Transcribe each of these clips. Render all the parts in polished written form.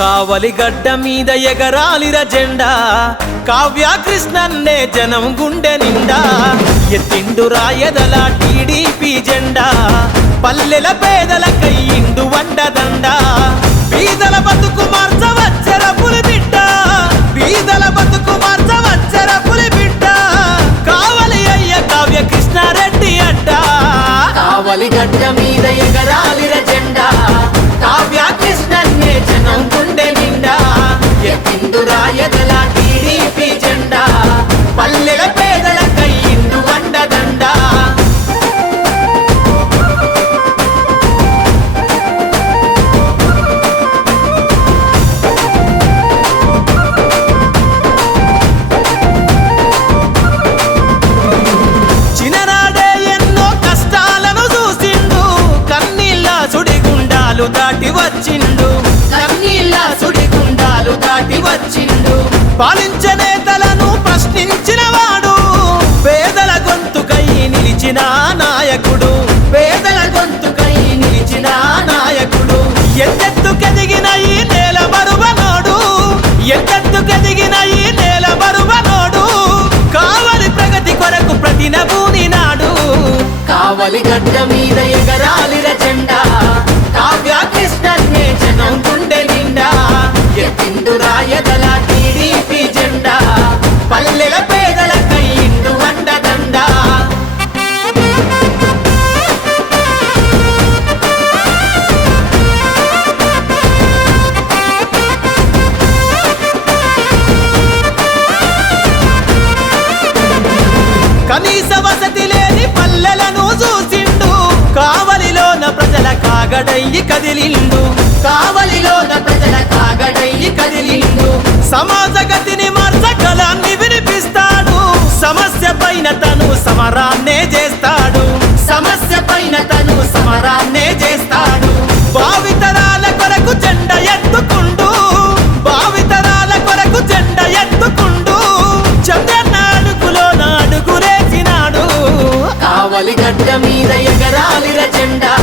కావలి గడ్డ మీద ఎగరాలిర జెండా కావ్య కృష్ణన్నే జనం గుండె నిండా ఎత్తిండు రాయదల టీడీపీ జెండా పల్లెల పేదల కయ్యిండు వండదండ బీదల బతుకు మార్చవచ్చర పులిబిడ్డ బీదల బతుకు మార్చవచ్చర పులిబిడ్డ కావలి అయ్య కావ్య కృష్ణారెడ్డి అడ్డ కావలి గడ్డ మీద ఎగరాలిర జెండా కావ్య కృష్ణన్నే జనం గుండె నిండా ఎత్తిండు రాయదల టీడీపీ జెండా పల్లెల పేదల కయ్యిండు వండదండ చిన్ననాడే ఎన్నో కష్టాలను చూసిండు కన్నీళ్ళ సుడిగుండాలు దాటి వచ్చిండు కన్నీళ్ళ సుడిగుండాలు దాటి వచ్చిండు పాలించే నేతలను ప్రశ్నించిన వాడు పేదల గొంతుకై నిలిచిన నాయకుడు పేదల గొంతుకై నిలిచిన నాయకుడు ఎత్తెత్తుకెదిగిన ఈ నేల మరువనోడు ఎత్తెత్తుకెదిగిన ఈ నేల మరువనోడు కావలి ప్రగతి కొరకు ప్రతినబూని నాడు కావలి గడ్డ మీద ఎగరాలిర జెండా కావ్య కృష్ణన్నే జనం గుండె నిండా ఎత్తిండు రాయదల టీడీపీ జెండా పల్లెల పేదల కయ్యిండు వండదండ కనీస వసతి లేని పల్లెలను చూసిండు కావలిలోన ప్రజల కాగడయ్యి కదిలిండు కావలిలోన ప్రజల కాగడయ్యి కదిలిండు సమాజ గతిని మార్చగలాన్ని వినిపిస్తాడు సమస్య పైన తను సమరాన్నే చేస్తాడు సమస్య పైన తను సమరాన్నే చేస్తాడు భావితరాల కొరకు జెండ ఎత్తుకుండు భావితరాల కొరకు జెండ ఎత్తుకుండు చంద్రన్న అడుగులో నాడుగులేసినాడు కావలి గడ్డ మీద ఎగరాలిర జెండా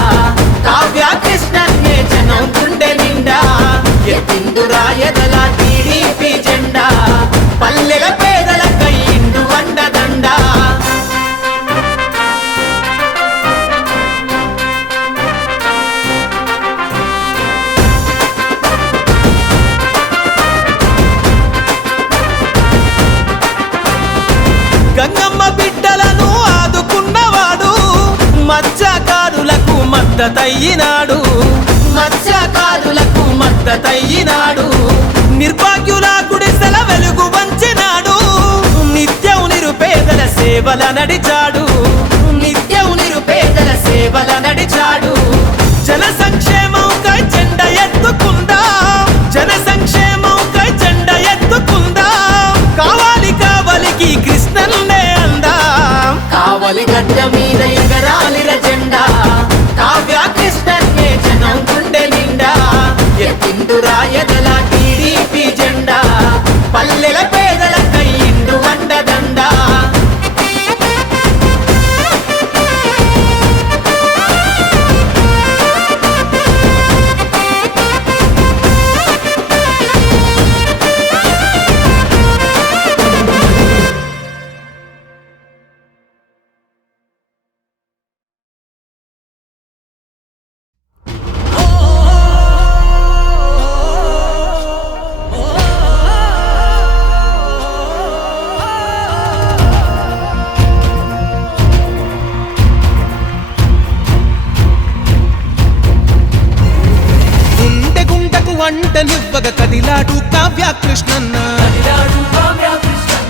కావ్య కృష్ణన్నే జనం గుండె నిండా ఎత్తిండు రాయదల టీడీపీ జెండా పల్లెల పేదల కయ్యిండు వండదండ గంగమ్మ బిడ్డలను ఆదుకున్నవాడు మత్స్యకారులకు మద్దతయ్యినాడు మత్స్యకారులకు మద్దతయ్యినాడు నిర్భాగ్యుల గుడిసెల వెలుగు వంచినాడు నిత్యం నిరుపేదల సేవల నడిచాడు నిత్యం నిరుపేదల సేవల నడిచాడు జన సంక్షేమంకై జెండ ఎత్తుకుందా జన సంక్షేమంకై జెండ ఎత్తుకుందా కావాలి కావలికి కృష్ణన్నే అందా కావలి గడ్డ మీద ఎగరాలిర జెండా కావ్య కృష్ణన్నే జనం గుండె నిండా ఎత్తిండు రాయదల టీడీపీ జెండా పల్లెల పేదల కయ్యిండు వండదండ వంటనివ్వగ కదిలాడు కావ్య కృష్ణన్న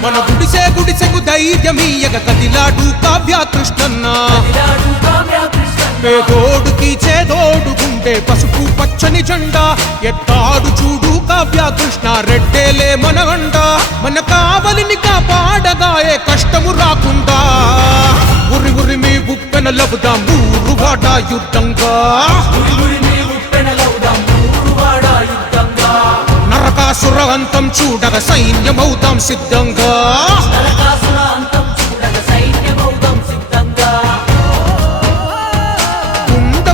మన గుడిసెకు ధైర్యమీయగ కదిలాడు కావ్య కృష్ణన్న పేదోడుకి చేదోడు గుండె పసుపు పచ్చని జెండా ఎత్తాడు చూడు కావ్య కృష్ణ రెడ్డేలే మన వండ మన కావలిని కాపాడగా ఏ కష్టము రాకుండా ఉరి ఉరి మీ ఉప్పెన లవుదాం ఊరు వాడ యుద్ధంగా నరకాసుర అంతం చూడగ సైన్యమవుతాం సిద్ధంగా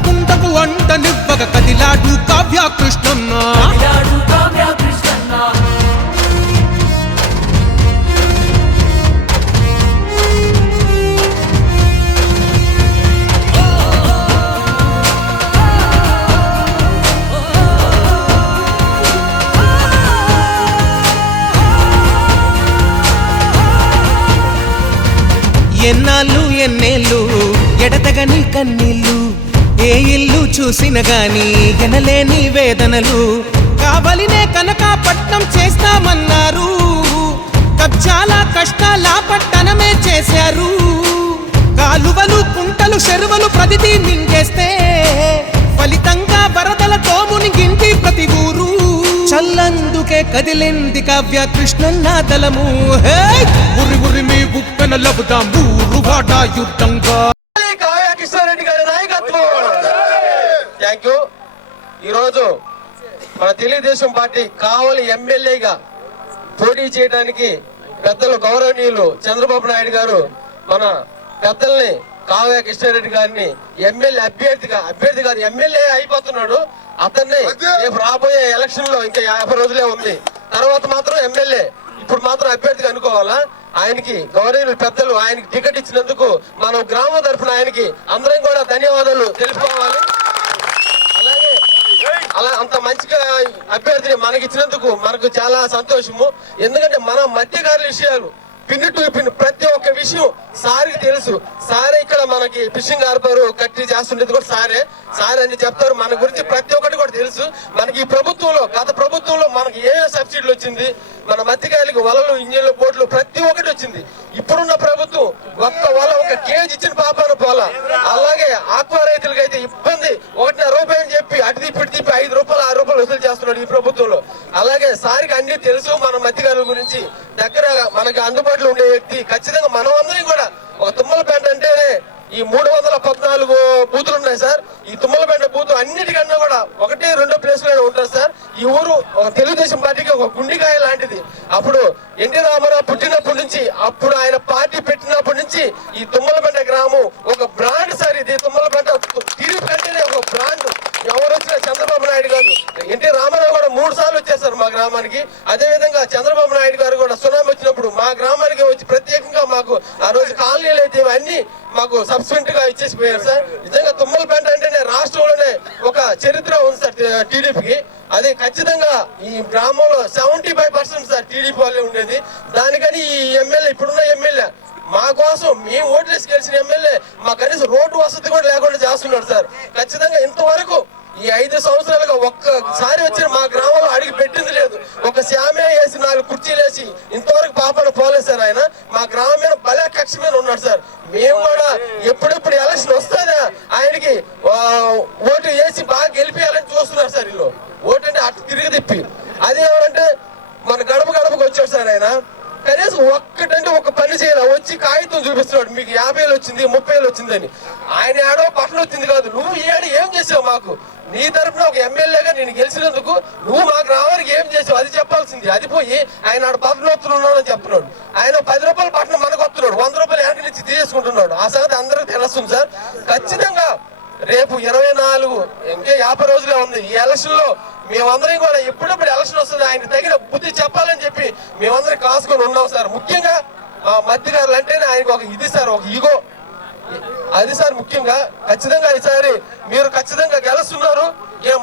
గుండకు వంటనివ్వగ కదిలాడు కావ్య కృష్ణన్న ఎన్నాళ్ళు ఎన్నేళ్ళు ఎడతగని కన్నీళ్ళు, ఏ ఇల్లు చూసిన గాని ఎనలేని వేదనలు. కావలినే కనకాపట్నం చేస్తామన్నారు, కబ్జాల కష్టాల పట్టణమే చేశారు. కాలువలు కుంటలు చెరువులు ప్రతిదీ మింగేస్తే ఫలితంగా వరదలతో మునిగింటి ప్రతి ఊరు. చల్లందుకే కదిలింది కావ్య కృష్ణన్న దళము. ఉరి ఉరిమి ఉప్పెన లబుదాం ఊరు వాడ యుద్ధంగా. కావ్య కృష్ణారెడ్డి గారి నాయకత్వం. Thank you. ఈరోజు మన తెలుగుదేశం పార్టీ కావలి ఎమ్మెల్యేగా పోటీ చేయడానికి పెద్దలు గౌరవనీయులు చంద్రబాబు నాయుడు గారు మన పెద్దల్ని కావ్య కృష్ణారెడ్డి గారిని ఎమ్మెల్యే అభ్యర్థి కాదు ఎమ్మెల్యే అయిపోతున్నాడు. అతన్ని రేపు రాబోయే ఎలక్షన్ లో ఇంకా 50 రోజులే ఉంది, తర్వాత మాత్రం ఎమ్మెల్యే. ఇప్పుడు మాత్రం అభ్యర్థిగా అనుకోవాలా. ఆయనకి గౌరవనీయులు పెద్దలు ఆయనకి టికెట్ ఇచ్చినందుకు మనం గ్రామం తరఫున ఆయనకి అందరం కూడా ధన్యవాదాలు తెలుపుకోవాలి. అలాగే అంత మంచిగా అభ్యర్థిని మనకి ఇచ్చినందుకు మనకు చాలా సంతోషము. ఎందుకంటే మన మధ్యకారుల విషయాలు పిన్ టు పిన్ ప్రతి ఒక్క విషయం సార్కి తెలుసు. సారే ఇక్కడ మనకి ఫిషింగ్ హార్బర్ కట్టి చేస్తుండేది కూడా సారే అని చెప్తారు. మన గురించి ప్రతి ఒక్కటి కూడా తెలుసు. మనకి ఈ ప్రభుత్వంలో గత ప్రభుత్వంలో మనకి ఏ సబ్సిడీలు వచ్చింది, మన మత్స్యకాయలకు వలలు ఇంజన్లు బోట్లు ప్రతి ఒక్కటి వచ్చింది. ఇప్పుడున్న ప్రభుత్వం ఒక్క వల 1 కేజీ ఇచ్చిన పాపాను పోలా. అలాగే ఆక్వా రైతులకు అయితే ఇబ్బంది 1.5 రూపాయలు అని చెప్పి అటు తిప్పి 5 రూపాయలు 6 రూపాయలు వసూలు చేస్తున్నాడు ఈ ప్రభుత్వంలో. అలాగే సారికి అన్ని తెలుసు. మన మత్స్యకారుల గురించి దగ్గర మనకి అందుబాటులో ఉండే వ్యక్తి. ఖచ్చితంగా మనం అందరం కూడా ఒక తుమ్మలపేట అంటేనే ఈ 314 బూతులు ఉన్నాయి సార్. ఈ తుమ్మలపేట బూత్ అన్నిటికన్నా కూడా 1-2 ప్లేసులు ఉంటారు సార్. ఈ ఊరు తెలుగుదేశం పార్టీకి ఒక గుండికాయ లాంటిది. అప్పుడు ఎన్టీ రామారావు పుట్టినప్పటి నుంచి అప్పుడు ఆయన పార్టీ పెట్టినప్పటి నుంచి ఈ తుమ్మలపేట గ్రామం ఒక బ్రాండ్ సార్. ఇది తుమ్మలపేట టీడీపీ కంటేనే ఒక బ్రాండ్. ఎవరు వచ్చినా చంద్రబాబు నాయుడు గారు ఎన్టీ రామారావు కూడా 3 సార్లు వచ్చేసారు మా గ్రామానికి. అదే విధంగా చంద్రబాబు నాయుడు గారు కూడా సునామీ వచ్చినప్పుడు మా గ్రామానికి వచ్చి ప్రత్యేకంగా మాకు ఆ రోజు కాలనీలు అయితే అన్ని మాకు సబ్సిడెంట్ గా ఇచ్చేసిపోయారు సార్. నిజంగా తుమ్మలపేట అంటేనే రాష్ట్రంలోనే ఒక చరిత్ర ఉంది సార్ టీడీపీకి. అది ఖచ్చితంగా ఈ గ్రామంలో 75% సార్ టీడీపీ వాళ్ళే ఉండేది. దానికని ఈ ఎమ్మెల్యే ఇప్పుడున్న ఎమ్మెల్యే మా కోసం మేము ఓట్లేసి గెలిచిన ఎమ్మెల్యే మా కనీసం రోడ్డు వసతి కూడా లేకుండా చేస్తున్నాడు సార్. ఖచ్చితంగా ఇంతవరకు ఈ 5 సంవత్సరాలుగా ఒక్కసారి వచ్చి మా గ్రామంలో అడిగి పెట్టింది లేదు. ఒక శామే వేసి 4 కుర్చీలు వేసి ఇంతవరకు పాపను పోలేదు సార్. ఆయన మా గ్రామం మీద భలే కక్ష మీద ఉన్నాడు సార్. మేము కూడా ఎప్పుడెప్పుడు ఎలక్షన్ వస్తుందా ఆయనకి ఓటు వేసి బాగా గెలిపేయాలని చూస్తున్నారు సార్. వీళ్ళు ఓటు అంటే అటు తిరిగి తిప్పి అది ఎవరంటే మన గడపకు వచ్చాడు సార్. ఆయన కనీసం ఒక్కటంటే ఒక పని చేయాలి. వచ్చి కాగితం చూపిస్తున్నాడు, మీకు 50,000 వచ్చింది 30,000 వచ్చిందని. ఆయన ఏడో పట్టణం వచ్చింది కాదు. నువ్వు ఏం చేసావు మాకు? నీ తరఫున ఒక ఎమ్మెల్యేగా నేను గెలిచినందుకు నువ్వు మా గ్రామానికి ఏం చేసావు అది చెప్పాల్సింది. అది పోయి ఆయన ఆడ పట్టణం వస్తున్నాడని చెప్తున్నాడు. ఆయన 10 రూపాయల పట్టణం మనకు వస్తున్నాడు, 100 రూపాయలు వెనక నుంచి తీసేసుకుంటున్నాడు. ఆ సంగతి అందరికీ తెలుస్తుంది సార్. ఖచ్చితంగా రేపు 24 ఇంకే 50 రోజులే ఉంది ఈ ఎలక్షన్ లో. మేమందరం కూడా ఎప్పుడప్పుడు ఎలక్షన్ వస్తుంది ఆయనకు తగిన బుద్ధి చెప్పాలని చెప్పి మేమందరం కాసుకొని ఉన్నాం సార్. ముఖ్యంగా మధ్యకారులు అంటేనే ఆయనకు ఒక ఇది సార్, ఒక ఈగో అది సార్. ముఖ్యంగా ఖచ్చితంగా ఈసారి మీరు ఖచ్చితంగా గెలుస్తున్నారు,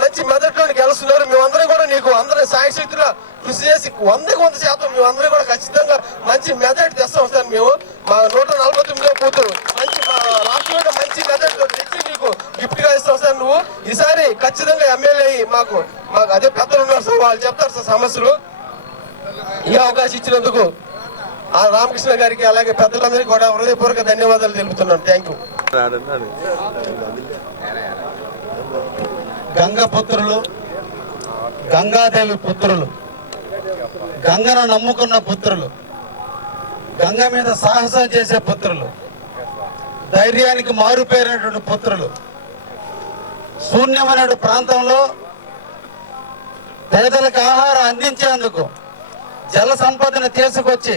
మంచి మెదడుతో గెలుస్తున్నారు. మేమందరం కూడా నీకు అందరం సాయశక్తిగా కృషి చేసి 100% మేమందరం కూడా ఖచ్చితంగా మంచి మెదడు తెస్తాం సార్. మేము మా 149 బూతులు మంచి మా రాష్ట్రంలో మంచి మెదడు తెచ్చి నీకు గిఫ్ట్ గా ఇస్తాం సార్. నువ్వు ఈసారి ఖచ్చితంగా ఎమ్మెల్యే అయ్యి మాకు అదే పెద్దలు ఉన్నారు సార్, వాళ్ళు చెప్తారు సార్ సమస్యలు. ఈ అవకాశం ఇచ్చినందుకు ఆ రామకృష్ణ గారికి అలాగే పెద్దలందరికీ కూడా హృదయపూర్వక ధన్యవాదాలు తెలుపుతున్నాను. Thank you. గంగ పుత్రులు, గంగాదేవి పుత్రులు, గంగను నమ్ముకున్న పుత్రులు, గంగ మీద సాహసం చేసే పుత్రులు, ధైర్యానికి మారుపేరినటువంటి పుత్రులు, శూన్యమైన ప్రాంతంలో పేదలకు ఆహారం అందించేందుకు జల సంపదను తీసుకొచ్చి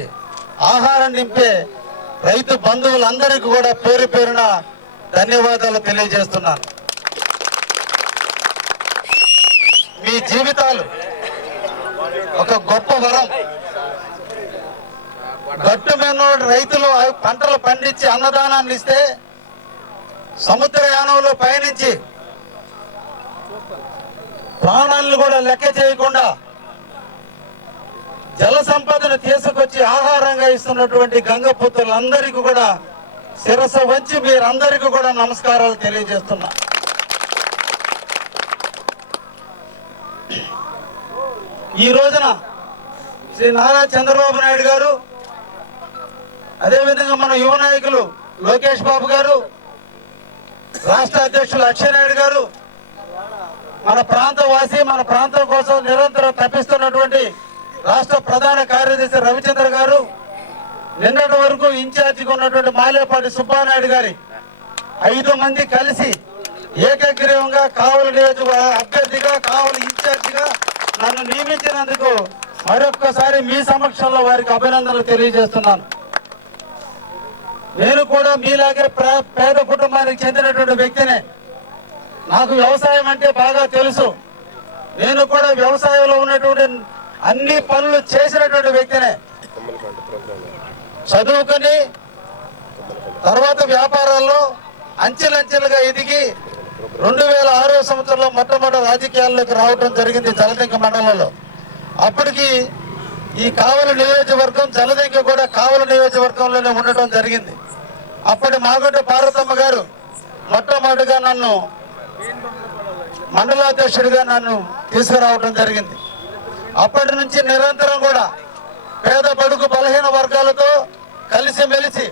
ఆహారం నింపే రైతు బంధువులందరికీ కూడా పేరు పేరున ధన్యవాదాలు తెలియజేస్తున్నాను. మీ జీవితాలు ఒక గొప్ప వరం. గట్టు మీద రైతులు పంటలు పండించి అన్నదానాన్ని ఇస్తే సముద్రయానంలో పయనించి ప్రాణాలను కూడా లెక్క చేయకుండా జల సంపదను తీసుకొచ్చి ఆహారంగా ఇస్తున్నటువంటి గంగపుత్రులందరికీ కూడా శిరస్సు వంచి మీరందరికీ కూడా నమస్కారాలు తెలియజేస్తున్నా. ఈ రోజున శ్రీ నారా చంద్రబాబు నాయుడు గారు, అదేవిధంగా మన యువ నాయకులు లోకేష్ బాబు గారు, రాష్ట్ర అధ్యక్షులు అక్షయనాయుడు గారు, మన ప్రాంత వాసి, మన ప్రాంతం కోసం నిరంతరం తప్పిస్తున్నటువంటి రాష్ట్ర ప్రధాన కార్యదర్శి రవిచంద్ర గారు, నిన్నటి వరకు ఇన్ఛార్జిగా ఉన్నటువంటి మాలేపాటి సుబ్బానాయుడు గారి 5 మంది కలిసి ఏకగ్రీవంగా కావలి నియోజకవర్గ అభ్యర్థిగా, కావలి ఇన్ఛార్జిగా నన్ను నియమించినందుకు మరొక్కసారి మీ సమక్షంలో వారికి అభినందనలు తెలియజేస్తున్నాను. నేను కూడా మీలాగే పేద కుటుంబానికి చెందినటువంటి వ్యక్తినే. నాకు వ్యవసాయం అంటే బాగా తెలుసు. నేను కూడా వ్యవసాయంలో ఉన్నటువంటి అన్ని పనులు చేసినటువంటి వ్యక్తినే. చదువుకొని తర్వాత వ్యాపారాల్లో అంచెలంచెలుగా ఎదిగి 2006వ సంవత్సరంలో మొట్టమొదటి రాజకీయాల్లోకి రావడం జరిగింది జలదంక మండలంలో. అప్పటికి ఈ కావలి నియోజకవర్గం, జలదంక కూడా కావలి నియోజకవర్గంలోనే ఉండటం జరిగింది. అప్పటి మాగొడ్డ పార్వతమ్మ గారు మొట్టమొదటిగా నన్ను మండలాధ్యక్షుడిగా నన్ను తీసుకురావడం జరిగింది. అప్పటి నుంచి నిరంతరం కూడా పేద బడుగు బలహీన వర్గాలతో కలిసిమెలిసి